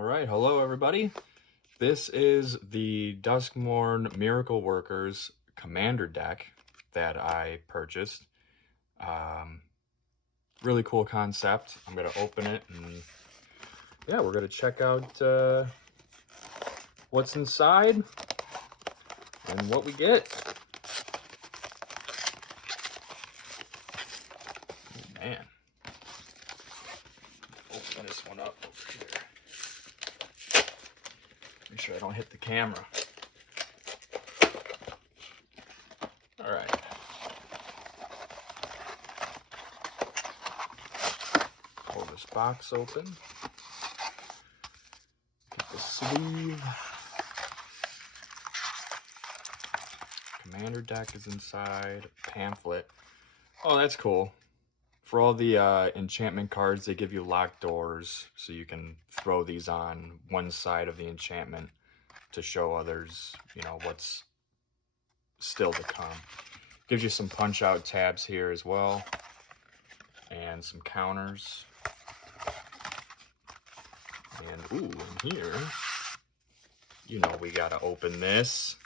All right, hello everybody. This is the Duskmourn Miracle Workers Commander deck that I purchased. Really cool concept. I'm gonna open it and yeah, we're gonna check out what's inside and what we get. Oh, man, open this one up over here. Make sure I don't hit the camera. All right. Pull this box open. Get the sleeve. Commander deck is inside. Pamphlet. Oh, that's cool. For all the enchantment cards, they give you locked doors, so you can throw these on one side of the enchantment to show others, you know, what's still to come. Gives you some punch-out tabs here as well, and some counters. And, ooh, in here, you know we gotta open this.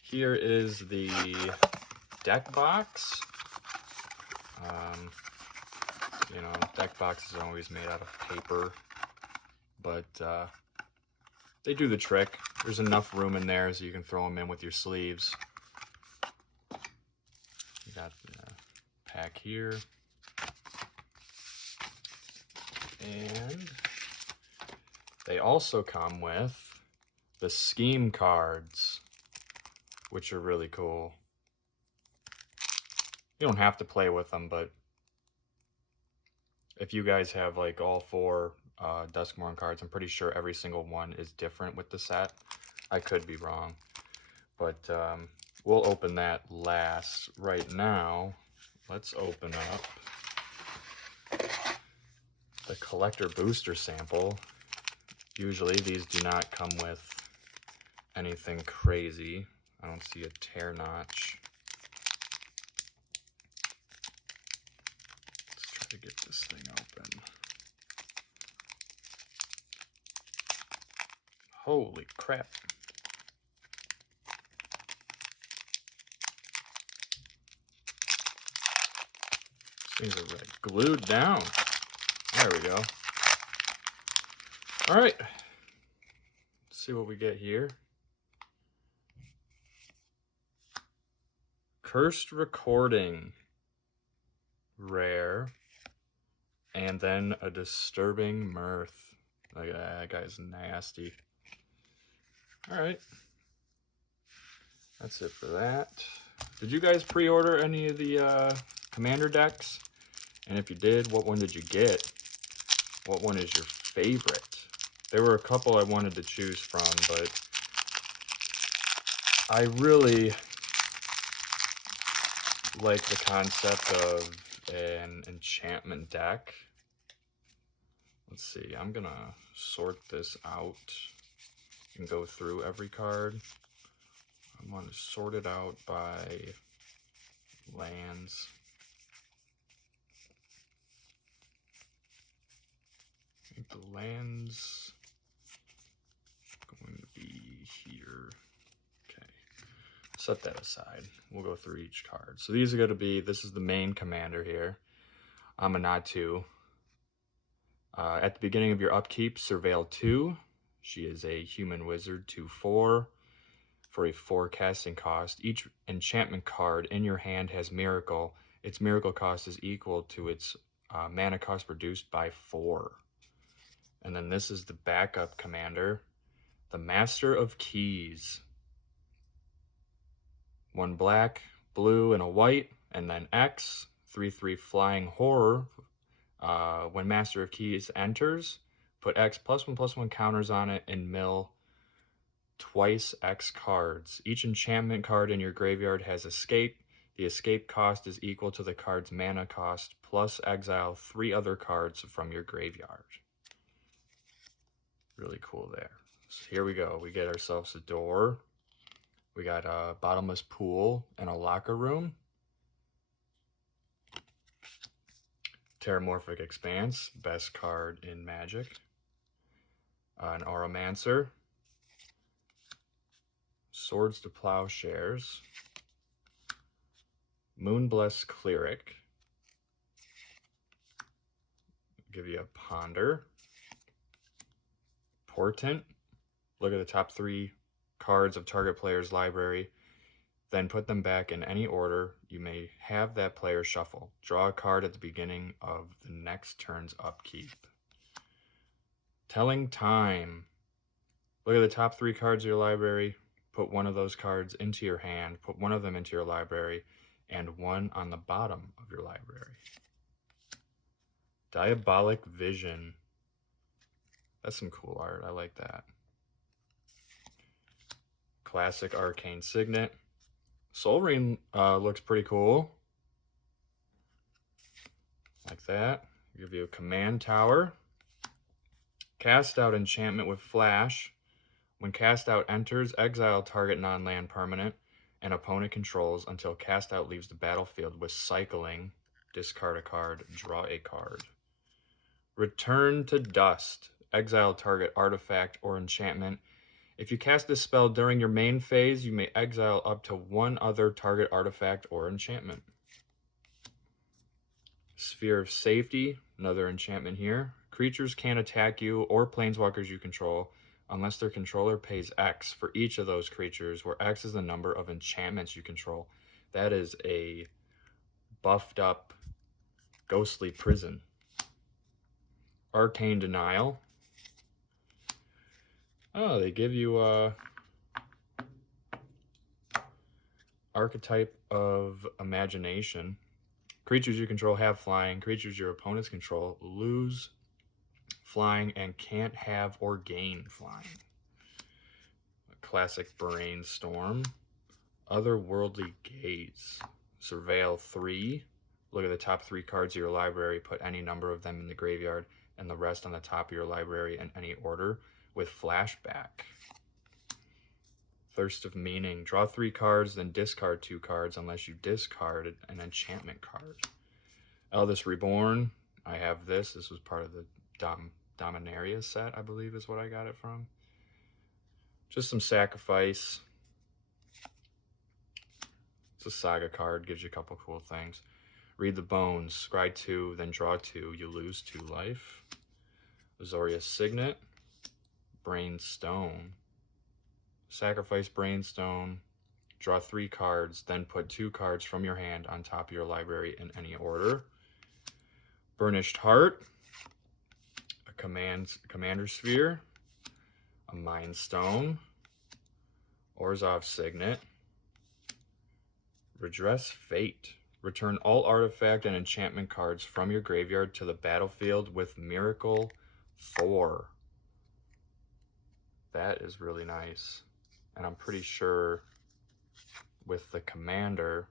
Here is the deck box. You know, deck boxes are always made out of paper, but they do the trick. There's enough room in there so you can throw them in with your sleeves. You got the pack here. And they also come with the scheme cards, which are really cool. You don't have to play with them, but if you guys have like all four Duskmourn cards, I'm pretty sure every single one is different with the set. I could be wrong, but we'll open that last. Right now, let's open up the collector booster sample. Usually these do not come with anything crazy. I don't see a tear notch. Let's try to get this thing open. Holy crap. These things are like glued down. There we go. All right. Let's see what we get here. Cursed Recording. Rare. And then a Disturbing Mirth. Like, that guy's nasty. All right. That's it for that. Did you guys pre-order any of the Commander decks? And if you did, what one did you get? What one is your favorite? There were a couple I wanted to choose from, but I really like the concept of an enchantment deck. Let's see, I'm gonna sort this out and go through every card. I want to sort it out by lands. I think the lands going to be here. Okay, set that aside. We'll go through each card. So these are going to be, this is the main commander here. Amanatu. At the beginning of your upkeep, surveil 2. She is a human wizard, 2/4. For a 4 casting cost, each enchantment card in your hand has miracle. Its miracle cost is equal to its mana cost reduced by 4. And then this is the backup commander, the Master of Keys. 1 black, blue, and a white, and then X, 3/3 flying horror. When Master of Keys enters, put X +1/+1 counters on it and mill twice X cards. Each enchantment card in your graveyard has escape. The escape cost is equal to the card's mana cost plus exile 3 other cards from your graveyard. Really cool there. So here we go. We get ourselves a door. We got a bottomless pool and a locker room. Terramorphic Expanse, best card in Magic. An Oromancer, Swords to Plowshares, Moonbless Cleric, give you a Ponder, Portent. Look at the top 3 cards of target player's library, then put them back in any order. You may have that player shuffle. Draw a card at the beginning of the next turn's upkeep. Telling Time. Look at the top 3 cards of your library. Put one of those cards into your hand. Put one of them into your library, and one on the bottom of your library. Diabolic Vision. That's some cool art. I like that. Classic Arcane Signet. Soul Ring looks pretty cool. Like that. Give you a Command Tower. Cast out enchantment with Flash. When cast out enters, exile target non-land permanent and opponent controls until cast out leaves the battlefield with cycling. Discard a card, draw a card. Return to Dust. Exile target artifact or enchantment. If you cast this spell during your main phase, you may exile up to one other target artifact or enchantment. Sphere of Safety, another enchantment here. Creatures can't attack you or planeswalkers you control unless their controller pays X for each of those creatures, where X is the number of enchantments you control. That is a buffed up Ghostly Prison. Arcane Denial. Oh, they give you Archetype of Imagination. Creatures you control have flying. Creatures your opponents control lose flying and can't have or gain flying. Classic Brainstorm. Otherworldly Gaze. Surveil 3. Look at the top 3 cards of your library. Put any number of them in the graveyard and the rest on the top of your library in any order with flashback. Thirst of Meaning. Draw 3 cards, then discard 2 cards unless you discard an enchantment card. Eldest Reborn. I have this. This was part of the Dominaria set, I believe is what I got it from. Just some sacrifice. It's a saga card. Gives you a couple cool things. Read the Bones. Scry 2, then draw 2. You lose 2 life. Azorius Signet. Brainstone. Sacrifice Brainstone. Draw 3 cards, then put 2 cards from your hand on top of your library in any order. Burnished Heart. A Commander Sphere. A Mind Stone. Orzhov Signet. Redress Fate. Return all artifact and enchantment cards from your graveyard to the battlefield with Miracle Thor. That is really nice. And I'm pretty sure with the commander,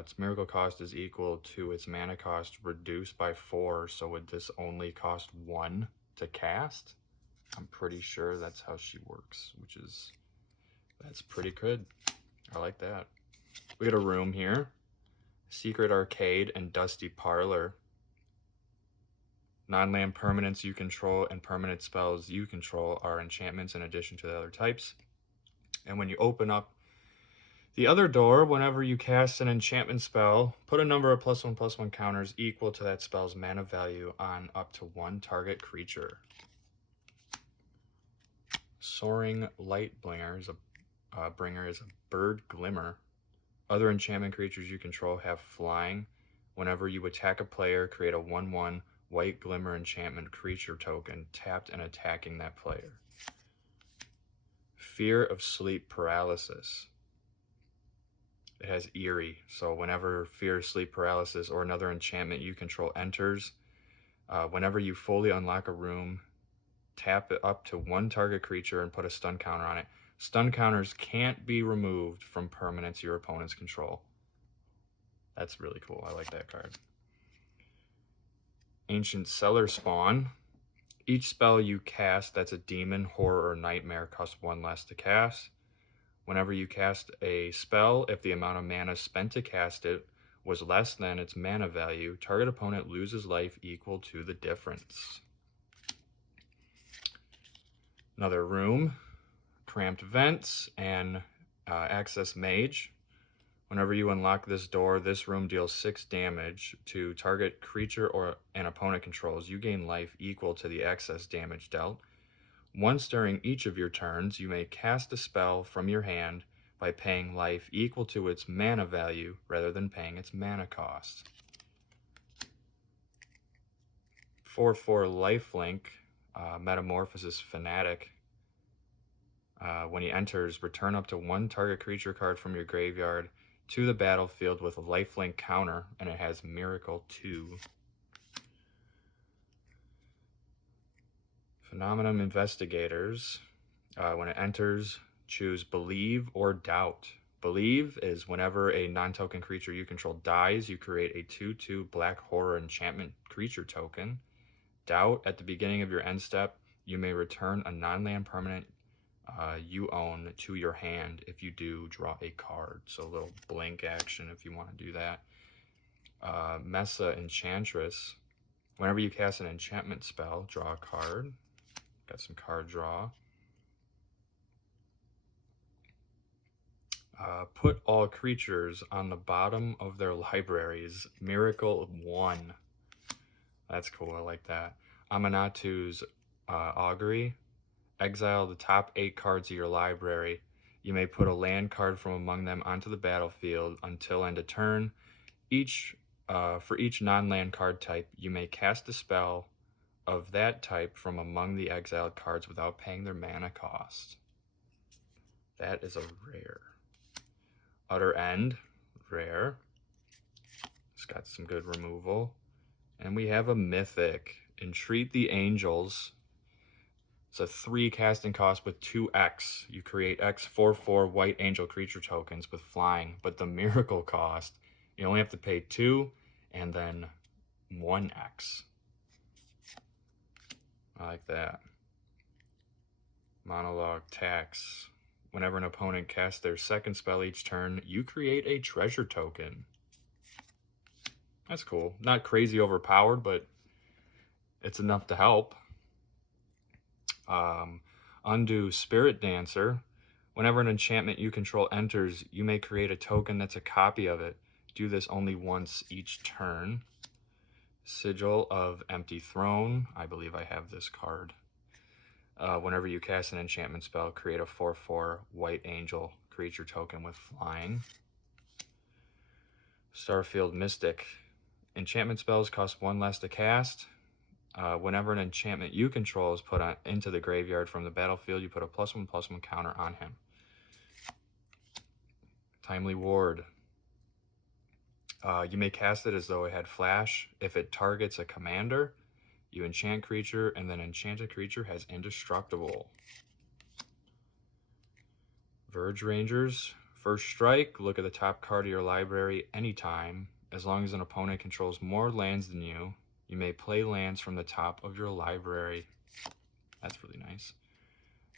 its miracle cost is equal to its mana cost reduced by 4. So would this only cost 1 to cast? I'm pretty sure that's how she works, that's pretty good. I like that. We got a room here. Secret Arcade and Dusty Parlor. Non-land permanents you control and permanent spells you control are enchantments in addition to the other types. And when you open up the other door, whenever you cast an enchantment spell, put a number of +1/+1 counters equal to that spell's mana value on up to 1 target creature. Soaring Lightbringer is a bird glimmer. Other enchantment creatures you control have flying. Whenever you attack a player, create a 1/1 white glimmer enchantment creature token tapped and attacking that player. Fear of Sleep Paralysis. It has Eerie, so whenever Fear of Sleep Paralysis or another enchantment you control enters, whenever you fully unlock a room, tap it up to 1 target creature and put a stun counter on it. Stun counters can't be removed from permanents your opponents control. That's really cool. I like that card. Ancient Cellar Spawn. Each spell you cast that's a demon, horror, or nightmare costs 1 less to cast. Whenever you cast a spell, if the amount of mana spent to cast it was less than its mana value, target opponent loses life equal to the difference. Another room, cramped vents, and access mage. Whenever you unlock this door, this room deals 6 damage to target creature or an opponent controls. You gain life equal to the excess damage dealt. Once during each of your turns, you may cast a spell from your hand by paying life equal to its mana value rather than paying its mana cost. 4/4 lifelink, Metamorphosis Fanatic. When he enters, return up to 1 target creature card from your graveyard to the battlefield with a lifelink counter, and it has Miracle 2. Phenomenon Investigators. When it enters, choose Believe or Doubt. Believe is whenever a non-token creature you control dies, you create a 2/2 Black Horror enchantment creature token. Doubt, at the beginning of your end step, you may return a non-land permanent you own to your hand. If you do, draw a card. So a little blink action if you want to do that. Mesa Enchantress. Whenever you cast an enchantment spell, draw a card. Got some card draw. Put all creatures on the bottom of their libraries. Miracle 1. That's cool. I like that. Amanatu's Augury. Exile the top 8 cards of your library. You may put a land card from among them onto the battlefield until end of turn. For each non-land card type, you may cast a spell of that type from among the exiled cards without paying their mana cost. That is a rare. Utter End, rare. It's got some good removal. And we have a mythic, Entreat the Angels. It's a 3 casting cost with 2x. You create X 4/4 white angel creature tokens with flying, but the miracle cost, you only have to pay 2 and then 1x. I like that. Monologue Tax. Whenever an opponent casts their second spell each turn, you create a treasure token. That's cool. Not crazy overpowered, but it's enough to help. Undo Spirit Dancer. Whenever an enchantment you control enters, you may create a token that's a copy of it. Do this only once each turn. Sigil of Empty Throne. I believe I have this card. Whenever you cast an enchantment spell, create a 4/4 white angel creature token with flying. Starfield Mystic. Enchantment spells cost 1 less to cast. Whenever an enchantment you control is put into the graveyard from the battlefield, you put a +1/+1 counter on him. Timely Ward. You may cast it as though it had flash. If it targets a commander, you enchant creature, and then enchanted creature has indestructible. Verge Rangers. First strike, look at the top card of your library anytime. As long as an opponent controls more lands than you, you may play lands from the top of your library. That's really nice.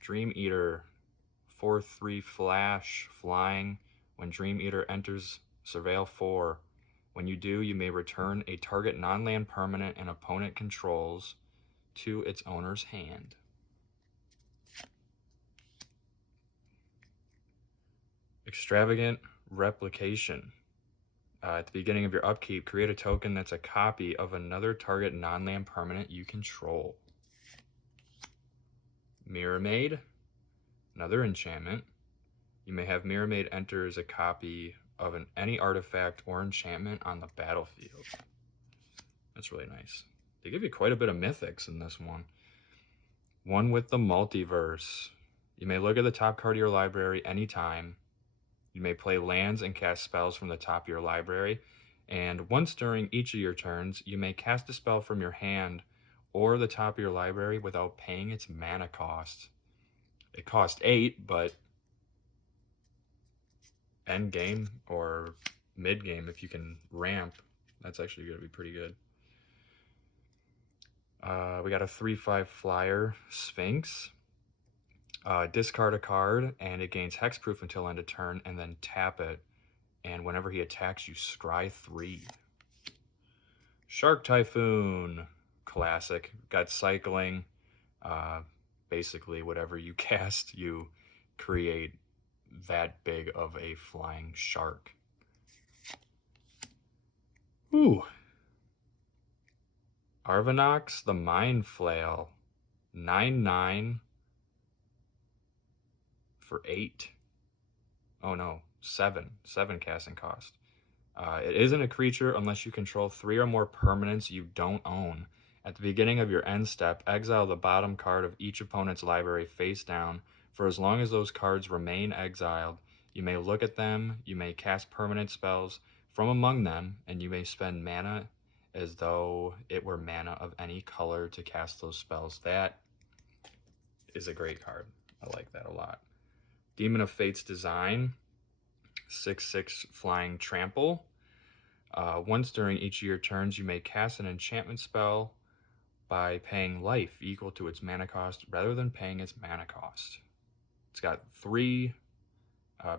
Dream Eater. 4/3 flash, flying. When Dream Eater enters, surveil 4. When you do, you may return a target non-land permanent an opponent controls to its owner's hand. Extravagant Replication. At the beginning of your upkeep, create a token that's a copy of another target non-land permanent you control. Mirror Maid. Another enchantment. You may have Mirror Maid enter as a copy of any artifact or enchantment on the battlefield. That's really nice. They give you quite a bit of mythics in this one. One with the Multiverse. You may look at the top card of your library anytime. You may play lands and cast spells from the top of your library. And once during each of your turns, you may cast a spell from your hand or the top of your library without paying its mana cost. It costs 8, but end game or mid game, if you can ramp, that's actually going to be pretty good. We got a 3/5 flyer, Sphinx. Discard a card, and it gains hexproof until end of turn, and then tap it. And whenever he attacks, you scry 3. Shark Typhoon, classic. Got cycling. basically whatever you cast, you create that big of a flying shark. Ooh. Arvinox, the Mind Flail. 9/9 for 8. Oh no, 7. 7 casting cost. It isn't a creature unless you control 3 or more permanents you don't own. At the beginning of your end step, exile the bottom card of each opponent's library face down. For as long as those cards remain exiled, you may look at them, you may cast permanent spells from among them, and you may spend mana as though it were mana of any color to cast those spells. That is a great card. I like that a lot. Demon of Fate's Design, 6/6 flying trample. Once during each of your turns, you may cast an enchantment spell by paying life equal to its mana cost rather than paying its mana cost. It's got 3,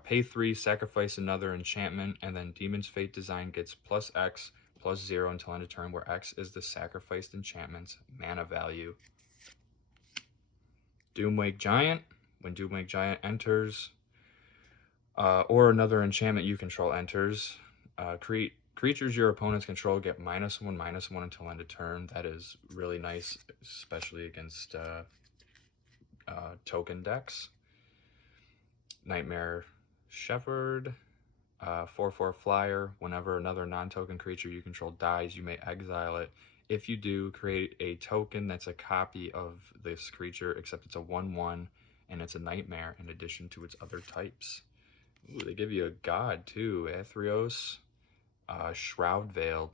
pay 3, sacrifice another enchantment, and then Demon's Fate Design gets +X +0 until end of turn, where X is the sacrificed enchantment's mana value. Doomwake Giant. When Doomwake Giant enters, or another enchantment you control enters, creatures your opponents control get -1/-1 until end of turn. That is really nice, especially against token decks. Nightmare Shepherd, 4/4 flyer. Whenever another non-token creature you control dies, you may exile it. If you do, create a token that's a copy of this creature, except it's a 1/1 and it's a nightmare in addition to its other types. Ooh, they give you a god too. Athreos, Shroud Veiled.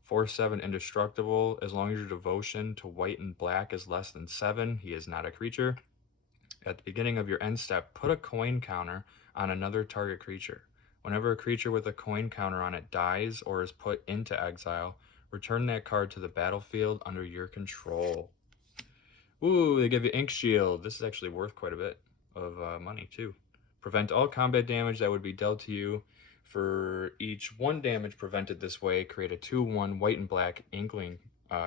4/7 indestructible. As long as your devotion to white and black is less than 7, he is not a creature. At the beginning of your end step, put a coin counter on another target creature. Whenever a creature with a coin counter on it dies or is put into exile, return that card to the battlefield under your control. Ooh, they give you Ink Shield. This is actually worth quite a bit of money too. Prevent all combat damage that would be dealt to you. For each 1 damage prevented this way, create a 2/1 white and black Inkling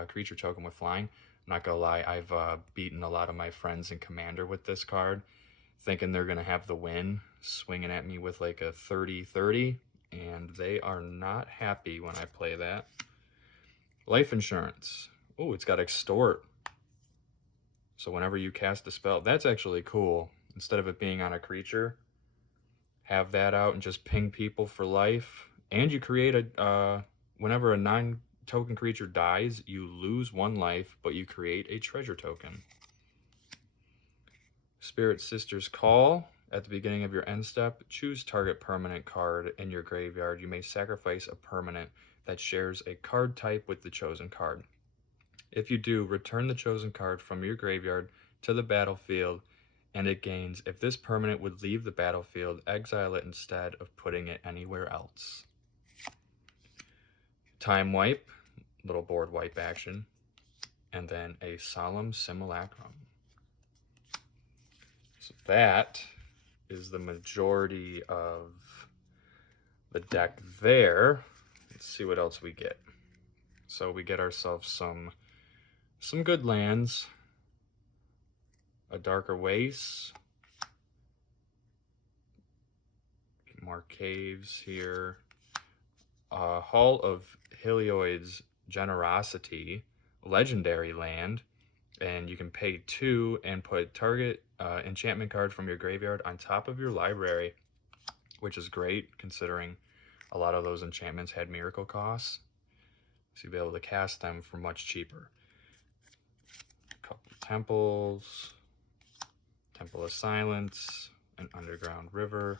creature token with flying. I'm not gonna lie, I've beaten a lot of my friends in Commander with this card, thinking they're gonna have the win, swinging at me with like a 30/30, and they are not happy when I play that. Life Insurance. Oh, it's got Extort. So whenever you cast a spell, that's actually cool. Instead of it being on a creature, have that out and just ping people for life. And you create whenever a non-token creature dies, you lose 1 life, but you create a treasure token. Spirit Sister's Call. At the beginning of your end step, choose target permanent card in your graveyard. You may sacrifice a permanent that shares a card type with the chosen card. If you do, return the chosen card from your graveyard to the battlefield, and it gains, if this permanent would leave the battlefield, exile it instead of putting it anywhere else. Time Wipe, little board wipe action, and then a Solemn Simulacrum. So that is the majority of the deck there. Let's see what else we get. So we get ourselves some good lands. A Darker Waste. More caves here. Hall of Helioid's Generosity, legendary land, and you can pay 2 and put target enchantment card from your graveyard on top of your library, which is great considering a lot of those enchantments had miracle costs, so you'll be able to cast them for much cheaper. A couple of temples, Temple of Silence, an Underground River.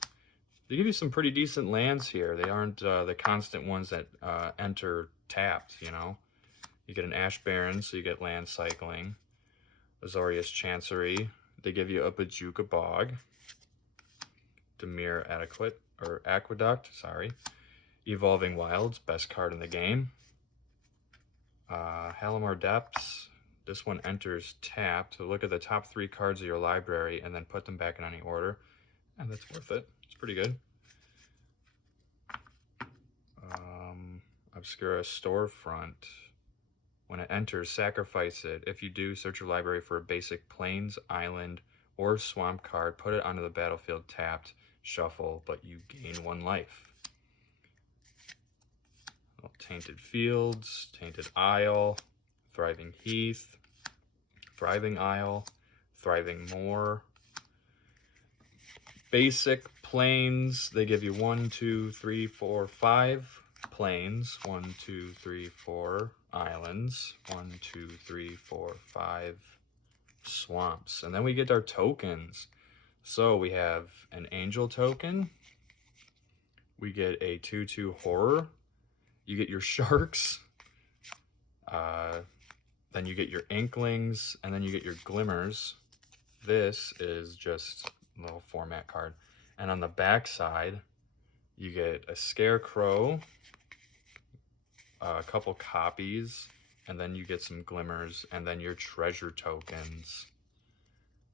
They give you some pretty decent lands here. They aren't the constant ones that enter tapped, you know. You get an Ash Baron, so you get land cycling. Azorius Chancery. They give you a Bajuka Bog. Demir Aqueduct, sorry. Evolving Wilds, best card in the game. Halimar Depths. This one enters tapped. So look at the top 3 cards of your library and then put them back in any order. And that's worth it. It's pretty good. Obscura Storefront. When it enters, sacrifice it. If you do, search your library for a basic plains, island, or swamp card. Put it onto the battlefield tapped. Shuffle, but you gain 1 life. Tainted Fields, Tainted Isle, Thriving Heath, Thriving Isle, Thriving Moor. Basic plains, they give you 1, 2, 3, 4, 5 plains. 1, 2, 3, 4 islands. 1, 2, 3, 4, 5 swamps. And then we get our tokens. So we have an angel token. We get a 2/2 horror. You get your sharks. Then you get your inklings, and then you get your glimmers. This is just a little format card. And on the back side, you get a scarecrow, a couple copies, and then you get some glimmers, and then your treasure tokens.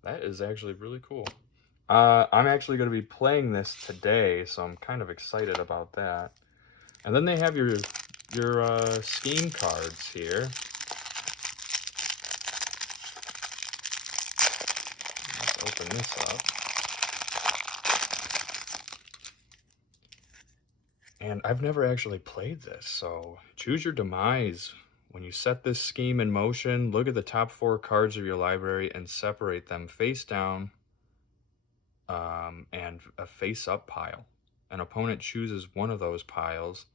That is actually really cool. I'm actually going to be playing this today, so I'm kind of excited about that. And then they have your scheme cards here. Let's open this up. And I've never actually played this, so choose your demise. When you set this scheme in motion, look at the top 4 cards of your library and separate them face down and a face-up pile. An opponent chooses one of those piles.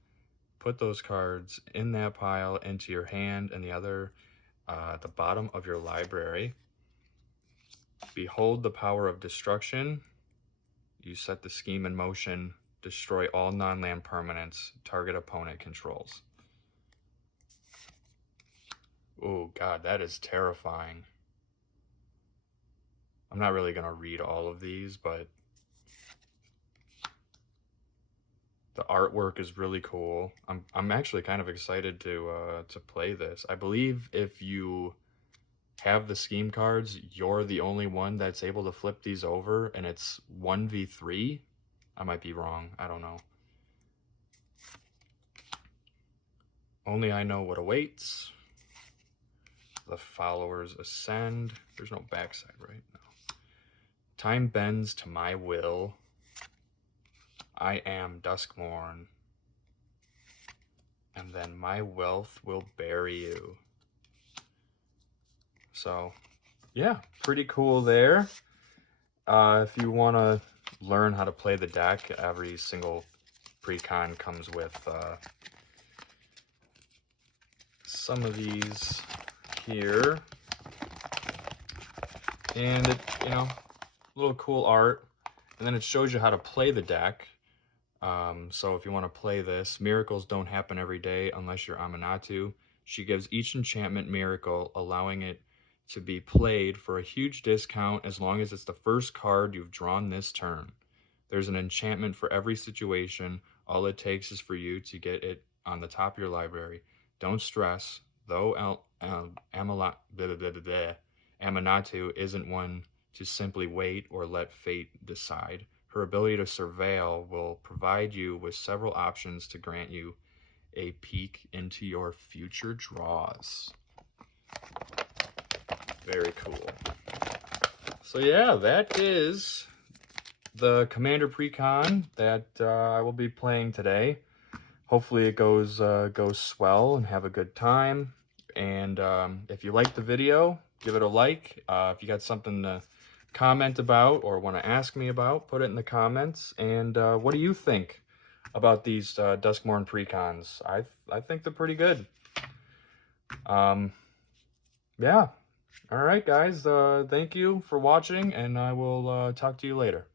Put those cards in that pile into your hand and the other at the bottom of your library. Behold the power of destruction. You set the scheme in motion. Destroy all non-land permanents target opponent controls. Oh God, that is terrifying. I'm not really going to read all of these, but the artwork is really cool. I'm actually kind of excited to play this. I believe if you have the scheme cards, you're the only one that's able to flip these over, and it's 1v3. I might be wrong. I don't know. Only I know what awaits. The followers ascend. There's no backside, right? No. Time bends to my will. I am Duskmourn. And then my wealth will bury you. So, yeah, pretty cool there. If you want to learn how to play the deck, every single Precon comes with some of these here. And it, you know, little cool art. And then it shows you how to play the deck. So if you want to play this, miracles don't happen every day unless you're Aminatou. She gives each enchantment miracle, allowing it to be played for a huge discount as long as it's the first card you've drawn this turn. There's an enchantment for every situation. All it takes is for you to get it on the top of your library. Don't stress, though Aminatou isn't one to simply wait or let fate decide. Her ability to surveil will provide you with several options to grant you a peek into your future draws. Very cool. So yeah, that is the Commander Precon that I will be playing today. Hopefully it goes swell and have a good time. And if you liked the video, give it a like. If you got something to comment about or want to ask me about, put it in the comments. And what do you think about these Duskmourn Precons? I think they're pretty good. Yeah. All right, guys. Thank you for watching, and I will talk to you later.